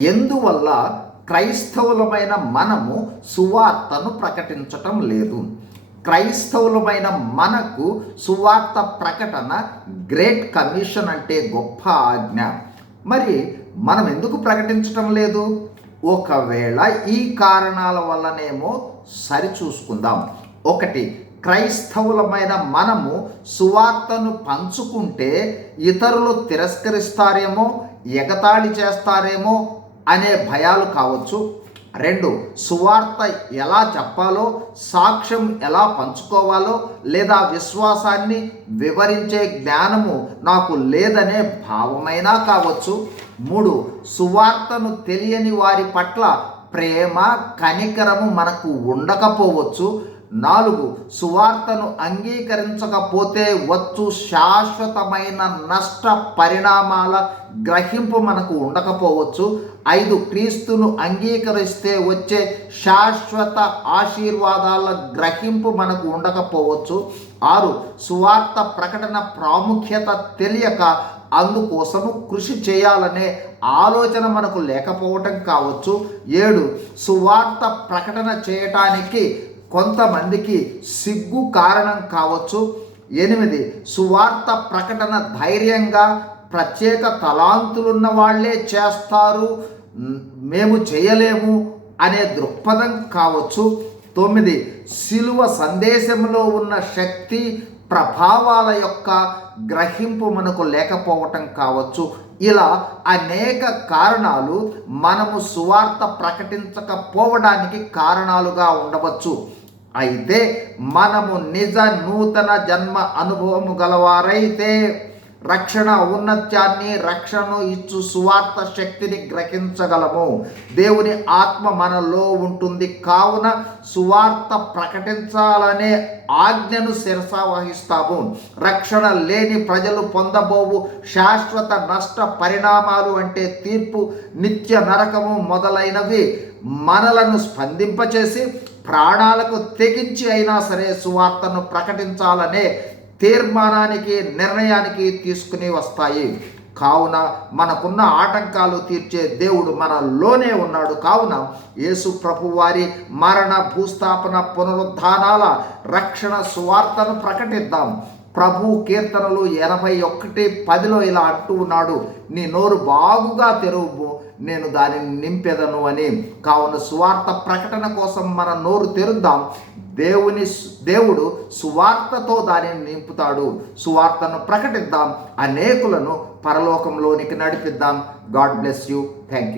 ఎందువల్ల క్రైస్తవులమైన మనము సువార్తను ప్రకటించటం లేదు? క్రైస్తవులమైన మనకు సువార్త ప్రకటన గ్రేట్ కమిషన్ అంటే గొప్ప ఆజ్ఞ. మరి మనం ఎందుకు ప్రకటించటం లేదు? ఒకవేళ ఈ కారణాల వల్లనేమో సరిచూసుకుందాం ఒకటి క్రైస్తవులమైన మనము సువార్తను పంచుకుంటే ఇతరులు తిరస్కరిస్తారేమో ఎగతాళి చేస్తారేమో అనే భయాలు కావచ్చు. రెండు సువార్త ఎలా చెప్పాలో సాక్ష్యం ఎలా పంచుకోవాలో లేదా విశ్వాసాన్ని వివరించే జ్ఞానము నాకు లేదనే భావమైనా కావచ్చు. మూడు సువార్తను తెలియని వారి పట్ల ప్రేమ కనికరము మనకు ఉండకపోవచ్చు. నాలుగు సువార్తను అంగీకరించకపోతే వచ్చు శాశ్వతమైన నష్ట పరిణామాల గ్రహింపు మనకు ఉండకపోవచ్చు. ఐదు క్రీస్తును అంగీకరిస్తే వచ్చే శాశ్వత ఆశీర్వాదాల గ్రహింపు మనకు ఉండకపోవచ్చు. ఆరు సువార్త ప్రకటన ప్రాముఖ్యత తెలియక అందుకోసము కృషి చేయాలనే ఆలోచన మనకు లేకపోవటం కావచ్చు. ఏడు సువార్త ప్రకటన చేయటానికి కొంతమందికి సిగ్గు కారణం కావచ్చు. ఎనిమిది సువార్త ప్రకటన ధైర్యంగా ప్రత్యేక తలాంతులున్న వాళ్ళే చేస్తారు. మేము చేయలేము అనే దృక్పథం కావచ్చు. తొమ్మిది సిలువ సందేశంలో ఉన్న శక్తి ప్రభావాల యొక్క గ్రహింపు మనకు లేకపోవటం కావచ్చు. ఇలా అనేక కారణాలు మనము సువార్త ప్రకటించకపోవడానికి కారణాలుగా ఉండవచ్చు. అయితే మనము నిజ నూతన జన్మ అనుభవము గలవారైతే రక్షణ ఔన్నత్యాన్ని రక్షణను ఇచ్చు సువార్త శక్తిని గ్రహించగలము. దేవుని ఆత్మ మనలో ఉంటుంది. కావున సువార్త ప్రకటించాలనే ఆజ్ఞను శిరసావహిస్తాము రక్షణ లేని ప్రజలు పొందబోవు శాశ్వత నష్ట పరిణామాలు అంటే తీర్పు నిత్య నరకము మొదలైనవి మనలను స్పందింపచేసి ప్రాణాలకు తెగించి అయినా సరే సువార్తను ప్రకటించాలనే తీర్మానానికి నిర్ణయానికి తీసుకుని వస్తాయి. కావున మనకున్న ఆటంకాలు తీర్చే దేవుడు మనలోనే ఉన్నాడు. కావున యేసు ప్రభువారి మరణ భూస్థాపన పునరుద్ధానాల రక్షణ సువార్తను ప్రకటిద్దాం. ప్రభు కీర్తనలు ఎనభై ఒకటి పదిలో ఇలా అంటూ ఉన్నాడు నీ నోరు బాగుగా తెరువు నేను దానిని నింపెదను అని. కావున సువార్త ప్రకటన కోసం మన నోరు తెరుద్దాం. దేవుని దేవుడు సువార్తతో దానిని నింపుతాడు. సువార్తను ప్రకటిద్దాం. అనేకులను పరలోకంలోనికి నడిపిద్దాం. God bless you. Thank you